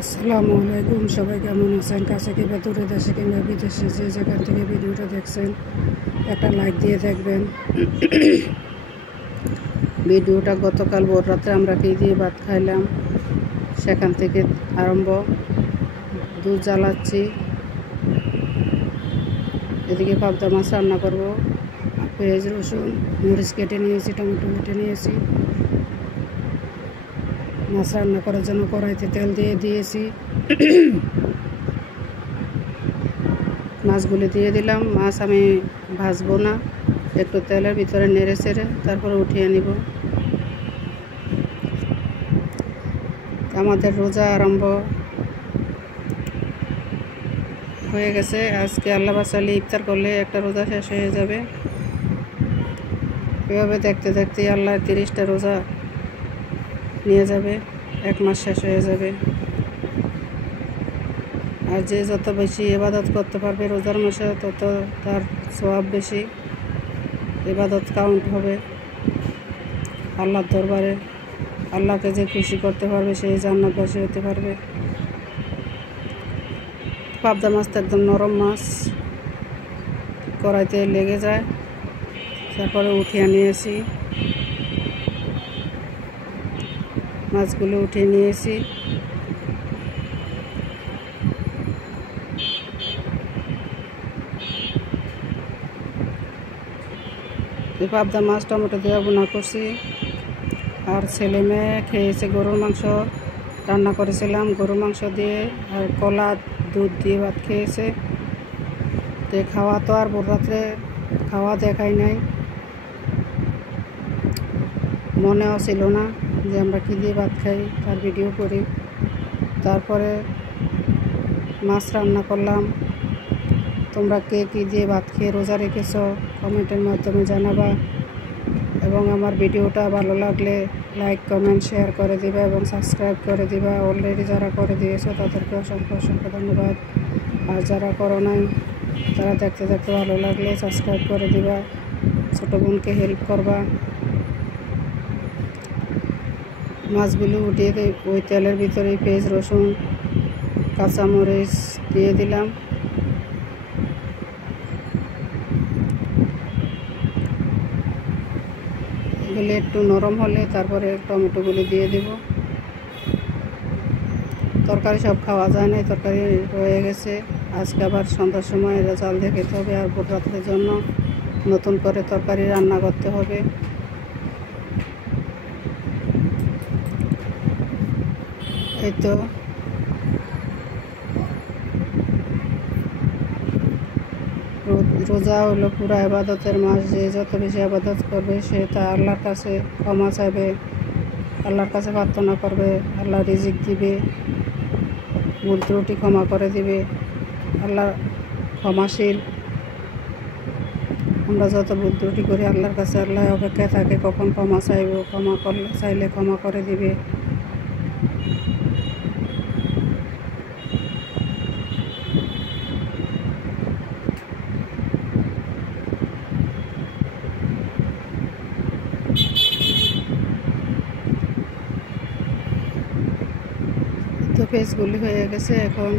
আসসালামু আলাইকুম। সবাই কেমন আছেন? কাছে কিংবা দূরে, দেশে কিংবা বিদেশে, যে যেখান থেকে ভিডিওটা দেখছেন একটা লাইক দিয়ে দেখবেন। ভিডিওটা গতকাল ভোর রাতে আমরা কী দিয়ে ভাত খাইলাম সেখান থেকে আরম্ভ। দুধ জ্বালাচ্ছি, এদিকে পাবদা মাছ রান্না করবো। পেঁয়াজ, রসুন, মরিচ কেটে নিয়েছি, টমেটো কেটে নিয়েছি। মাছ রান্না করার জন্য কড়াইতে তেল দিয়ে দিয়েছি। মাছগুলি দিয়ে দিলাম। মাছ আমি ভাজবো না, একটু তেলের ভিতরে নেড়ে চেড়ে তারপরে উঠিয়ে নিব। আমাদের রোজা আরম্ভ হয়ে গেছে। আজকে আল্লাহ বাঁচালে ইফতার করলে একটা রোজা শেষ হয়ে যাবে। এভাবে দেখতে দেখতে আল্লাহ 30টা রোজা নিয়ে যাবে, 1 মাস শেষ হয়ে যাবে। আর যে যত বেশি ইবাদত করতে পারবে রোজার মাসে, তত তার সওয়াব বেশি, ইবাদত কাউন্ট হবে আল্লাহর দরবারে। আল্লাহকে যে খুশি করতে পারবে সেই জান্নাতবাসী হতে পারবে। পাবদা মাছটা একদম নরম মাছ, কড়াইতে লেগে যায়। তারপরে উঠিয়ে নিয়েছি, মাছগুলো উঠিয়ে নিয়েছি। পাবদা মাছ টমেটো দিয়ে বোনা করছি। আর ছেলে মেয়ে খেয়েছে। গরুর মাংস রান্না করেছিলাম, গরুর মাংস দিয়ে আর কলা দুধ দিয়ে ভাত খেয়েছে। তো খাওয়া তো আর ভোর রাত্রে খাওয়া দেখাই নাই, মনেও ছিল না যে আমরা কী দিয়ে ভাত খাই, তার ভিডিও করি। তারপরে মাছ রান্না করলাম। তোমরা কে কী দিয়ে ভাত খেয়ে রোজা রেখেছ কমেন্টের মাধ্যমে জানাবা। এবং আমার ভিডিওটা ভালো লাগলে লাইক, কমেন্ট, শেয়ার করে দিবা এবং সাবস্ক্রাইব করে দিবা। অলরেডি যারা করে দিয়েছো তাদেরকে অসংখ্য অসংখ্য ধন্যবাদ। আর যারা করো নাই তারা দেখতে দেখতে ভালো লাগলে সাবস্ক্রাইব করে দিবা, ছোটো বোনকে হেল্প করবা। মাছগুলো উঠিয়ে ওই তেলের ভিতরে পেঁয়াজ, রসুন, কাঁচামরিচ দিয়ে দিলাম। এগুলো একটু নরম হলে তারপরে টমেটোগুলি দিয়ে দেব। তরকারি সব খাওয়া যায় না, তরকারি রয়ে গেছে। আজকে আবার সন্ধ্যার সময় জাল দিয়ে খেতে হবে। আর ভোর রাতের জন্য নতুন করে তরকারি রান্না করতে হবে। এই তো রোজা হলো পুরা ইবাদতের মাস। যে যত বেশি ইবাদত করবে সে তা আল্লাহর কাছে ক্ষমা চাইবে, আল্লাহর কাছে প্রার্থনা করবে, আল্লাহ রিজিক দিবে, ভুল ত্রুটি ক্ষমা করে দিবে। আল্লাহ ক্ষমাশীল। আমরা যত ভুল ত্রুটি করি আল্লাহর কাছে আল্লাহ অপেক্ষায় থাকে কখন ক্ষমা চাইব। ক্ষমা করলে চাইলে ক্ষমা করে দিবে। তো পেঁয়াজগুলি হয়ে গেছে, এখন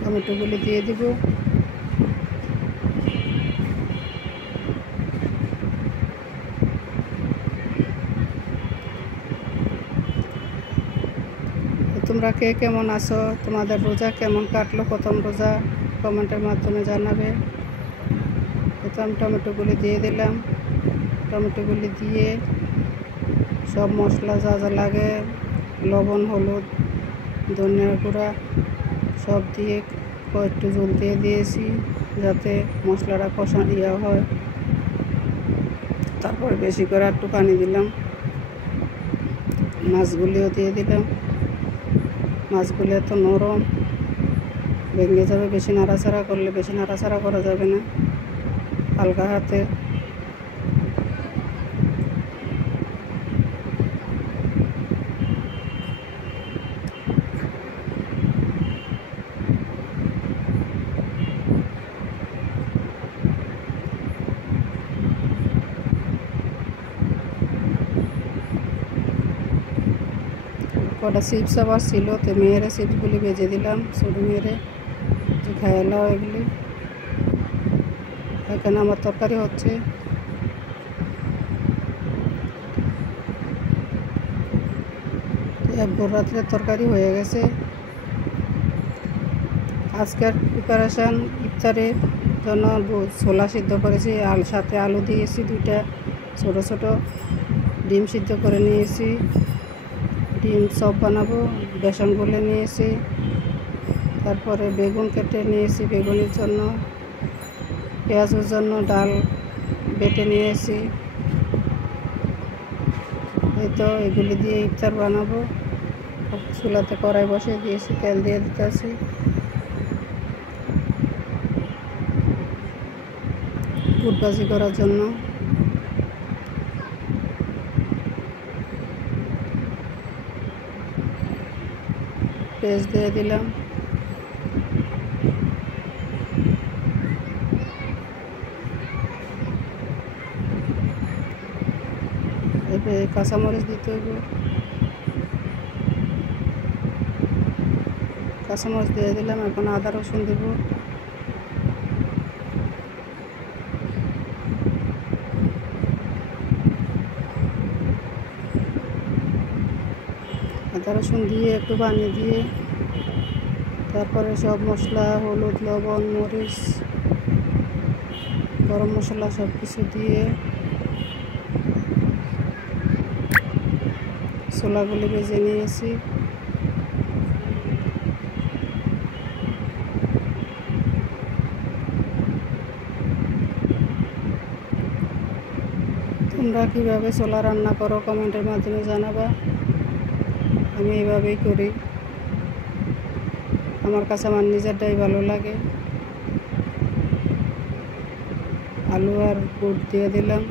টমেটোগুলি দিয়ে দিব। তোমরা কে কেমন আছো? তোমাদের রোজা কেমন কাটলো? প্রথম রোজা কমেন্টের মাধ্যমে জানাবে। তো আমি টমেটোগুলি দিয়ে দিলাম। টমেটোগুলি দিয়ে সব মশলা যা যা লাগে, লবণ, হলুদ, ধনিয়া গুঁড়া সব দিয়ে একটু জল দিয়ে দিয়েছি যাতে মশলাটা কষা হয়। তারপরে বেশি করে একটু পানি দিলাম। মাছগুলিও দিয়ে দিলাম। মাছগুলি এত নরম, ভেঙে যাবে। বেশি নাড়াচাড়া করলে, বেশি নাড়াচাড়া করা যাবে না, হালকা হাতে। কটা চিপস আবার ছিল, তো মেয়েরে চিপসগুলি ভেজে দিলাম, ছোটো মেয়েরে যে খাইলাও এগুলি। এখানে আমার তরকারি হচ্ছে। এক ভোর রাত্রে তরকারি হয়ে গেছে। আজকের প্রিপারেশান ইফতারের জন্য ছোলা সিদ্ধ করেছি, সাথে আলু দিয়েছি, 2টা ছোটো ছোটো ডিম সিদ্ধ করে নিয়েছি। ডিম চপ বানাবো, বেসন গুলে নিয়েছি। তারপরে বেগুন কেটে নিয়েছি বেগুনের জন্য, পেঁয়াজের জন্য ডাল বেটে নিয়েছি। এই তো এগুলি দিয়ে ইফতার বানাবো। চুলাতে কড়াই বসিয়ে দিয়েছি, তেল দিয়ে দিতেছি। বুট ভাজি করার জন্য পেঁয়াজ দিয়ে দিলাম। এবার কাঁচামরিচ দিতে হইব, কাঁচামরিচ দিয়ে দিলাম। এখন আদা রসুন দেব। আদা রসুন দিয়ে একটু পানি দিয়ে তারপরে সব মশলা, হলুদ, লবণ, মরিচ, গরম মশলা সব কিছু দিয়ে ছোলাগুলি ভেজে নিয়েছি। তোমরা কীভাবে ছোলা রান্না করো কমেন্টের মাধ্যমে জানাবা। আমি এইভাবেই করি, আমার কাছে আমার নিজেরটাই ভালো লাগে। আলু আর বুট দিয়ে দিলাম।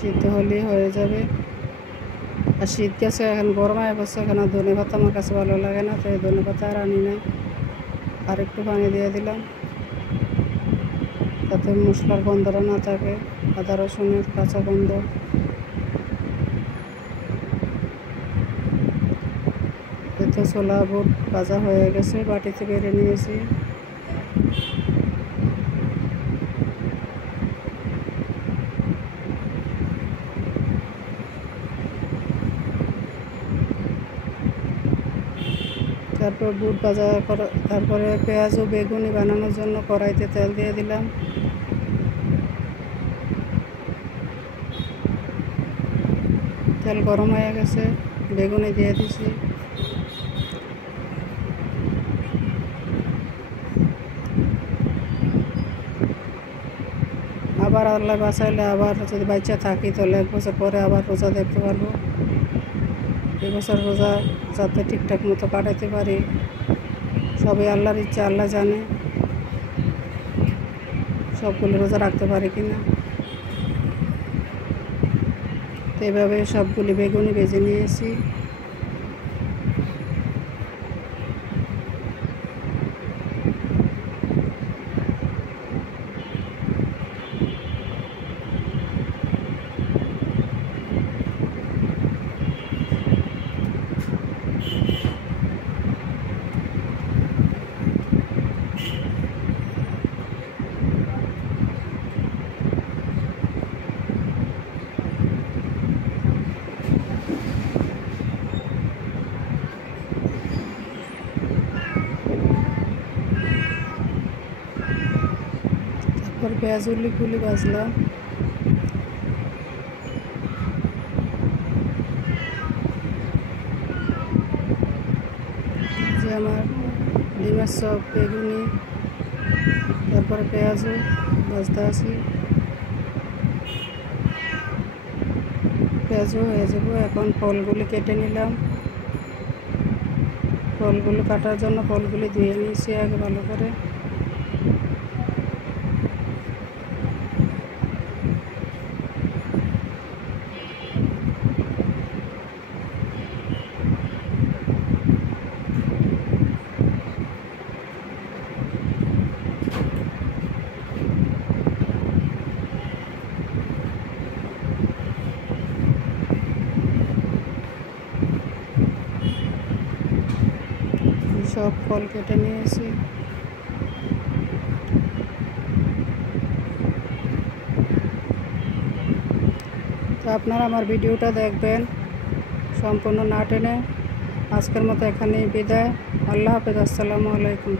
সিদ্ধ হলেই হয়ে যাবে। আর শীত গেছে, এখন গরম হয়ে গেছে, এখন ধনে পাতা আমার কাছে ভালো লাগে না, তো এই ধনে পাতা আর আনি না। আর একটু পানি দিয়ে দিলাম যাতে মশলার গন্ধটা না থাকে, আদা রসুনের কাঁচা গন্ধ। এতে ছোলা বুট ভাজা হয়ে গেছে, বাটিতে বেড়ে নিয়েছি। তারপর বুট ভাজা করা, তারপরে পেঁয়াজ ও বেগুনি বানানোর জন্য কড়াইতে তেল দিয়ে দিলাম। তেল গরম হয়ে গেছে, বেগুনি দিয়ে দিছি। আবার আল্লাহ বাঁচাইলে আবার যদি বাচ্চা থাকি তাহলে 1 বছর পরে আবার রোজা দেখতে পারবো। এবছর রোজা যাতে ঠিকঠাক মতো কাটাতে পারি, সবই আল্লাহর ইচ্ছা, আল্লাহ জানে সবগুলো রোজা রাখতে পারি কিনা। তো এইভাবে সবগুলি বেগুনি ভেজে নিয়েছি। তারপর পেঁয়াজ উল্লিগুলি ভাজলাম। যে আমার ডিমের চপ, বেগুনি, তারপরে পেঁয়াজও ভাজতে আছি। পেঁয়াজও হয়ে যাব। এখন ফলগুলি কেটে নিলাম। ফলগুলো কাটার জন্য ফলগুলি ধুয়ে নিয়েছি আগে ভালো করে। সব ফল কেটে নিয়েছি। তো আপনারা আমার ভিডিওটা দেখবেন সম্পূর্ণ না টেনে। আজকের মতো এখানেই বিদায়। আল্লাহ হাফেজ। আসসালামু আলাইকুম।